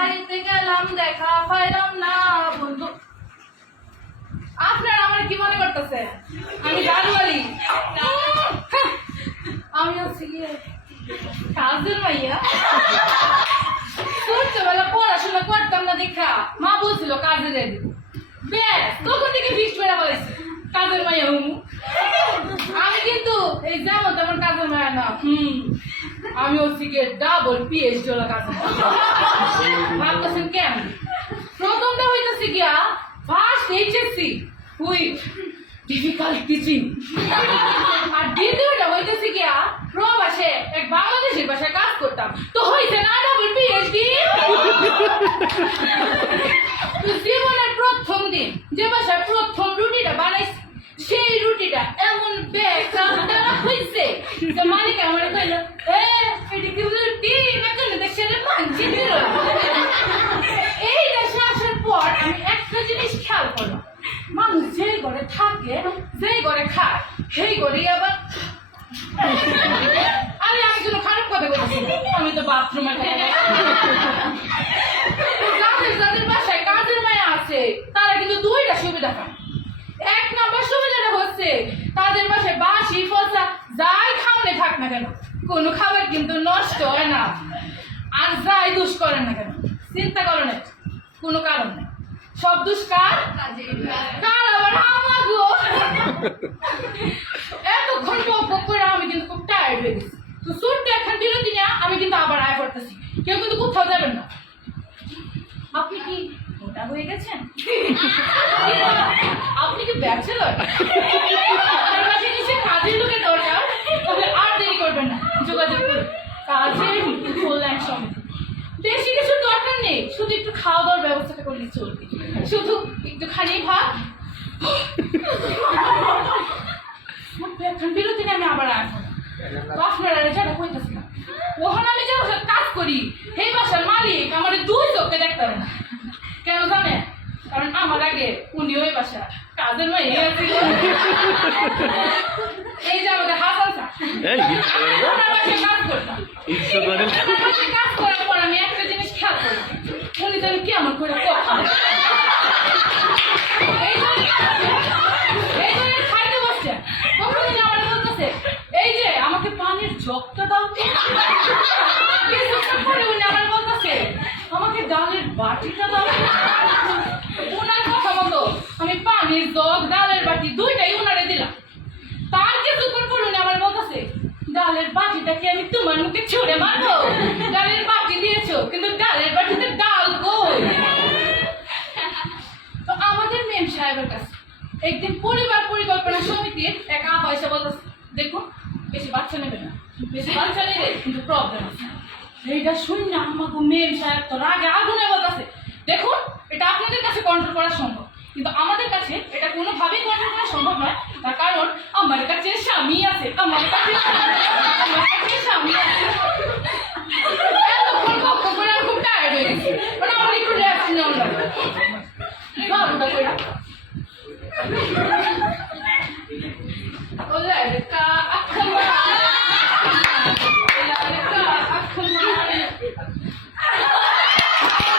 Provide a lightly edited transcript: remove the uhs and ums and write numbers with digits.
বাড়িতে গেলাম দেখা পাইলাম না বন্ধু। আপনারা আমার কি মনে করতেছে আমি গাড়ুয়ালি? আমি হচ্ছে গিয়ে কাজের মাইয়া। ছোটবেলা পড়াশোনা করতাম না দেখা মা বলছিল কাজে যাই, ব্যাস তখন থেকে ফিক্সড করে বলেছে কাজের মাইয়া হুমু। আমি কিন্তু এই যেমন তেমন কাজের মাইয়া না, আমি হচ্ছে গিয়ে ডাবল পিএইচডি ওলা কাজের। ভাবতেছেন কেন? প্রথমটা হইতেছে গিয়া first HSC with difficult teaching, আর দ্বিতীয়টা হইতেছে গিয়া প্রবাসে এক বাংলাদেশের ভাষায় কাজ করতাম, তো হইছে না ডাবল পিএইচডি। জীবনের প্রথম দিন যে ভাষায় প্রথম রুটিটা বানাইছি, সেই রুটিটা এমন বেকার হইছে যে মালিক আমার কইল, এটা কি রুটি বেকার দেখছে রে মানছি দিল। এই দেশে আসার পর আমি একটা জিনিস খেয়াল করলাম, মানুষ যেই ঘরে থাকে যেই ঘরে খায় সেই ঘরেই আবার। আরে আমি কোনো খারাপ কথা বলছি, আমি তো বাথরুমে যাদের বাসায় কাজের মায়া আছে তারা কিন্তু দুইটা সুবিধা পায়। এক নম্বর সুবিধাটা হচ্ছে তাদের বাসায় বাসি ফসা যাই খাওয়ানে থাক না কেন কোনো খাবার কিন্তু নষ্ট হয় না, আর যাই দুষ করেন না কেন চিন্তা করেন কোনো কারণ নেই, সব দুষ কার কার আবার আমাগো। এতক্ষণ বক করে আমি কিন্তু খুব টায়ার্ড হয়ে গেছি, তো ছোট্ট এখন বিরতি নিয়ে আমি কিন্তু আবার আয় করতেছি, কেউ কিন্তু কোথাও যাবেন না। আপনি কি মোটা হয়ে গেছেন? আপনি কি ব্যাচেলর? কাজের লোকের দরকার, তাহলে আর দেরি করবেন না, যোগাযোগ করুন কাজের কল্যাণ সমিতি। বেশি কিছু দরকার নেই, শুধু একটু খাওয়া দাওয়ার ব্যবস্থাটা করলে চলবে, শুধু একটুখানি ভাত। এখন বিরতি নিয়ে আমি আবার আসবো, আপনারা যেটা কইতেছি না ওখানে আমি যে বাসার কাজ করি সেই বাসার মালিক আমার দুই চোখে দেখতে পারে না। কেন জানে? কারণ আমার আগে উনি ওই বাসা কাজের মাইয়া ছিল। এই যে আমাদের হাসান স্যার কাজ করতাম, কাজ করার পর আমি একটা জিনিস খেয়াল করলাম, উনি যেন কেমন করে কথা খাইতে বসছে, তখন উনি আমার বলতেছে এই যে আমাকে পানির জগটা দাও। কিছুক্ষণ পরে উনি আমার বলতেছে আমাকে ডালের বাটিটা দাও। ওনার কথা মতো আমি পানির জগ ডালের বাটি দুইটাই ওনারে দিলাম। তার কিছুক্ষণ পরে উনি আমার বলতেছে ডালের বাটিটা কি আমি তোমার মুখে ছুঁড়ে মারবো? ডালের বাটি দিয়েছো কিন্তু ডালের বাটিতে ডাল কই? তো আমাদের মেম সাহেবের কাছে একদিন পরিবার পরিকল্পনা সমিতির এক আপা এসে বলতেছে দেখুন বেশি বাচ্চা নেবে না, বেশি বাচ্চা নেবে কিন্তু প্রবলেম আছে। এইটা শুনি না আমাকে মেম সাহেব তো রাগে আগুনে বলতেছে দেখুন এটা আপনাদের কাছে কন্ট্রোল করা সম্ভব, কিন্তু আমাদের কাছে এটা কোনোভাবেই কন্ট্রোল করা সম্ভব নয়, তার কারণ আমার কাছে স্বামী আছে, আমার কাছে স্বামী আছে। এতক্ষণ বক্ষ করে আমি খুব টায়ার্ড হয়ে গেছি, মানে আমার একটু রেস্ট নেওয়া লাগে। Olha,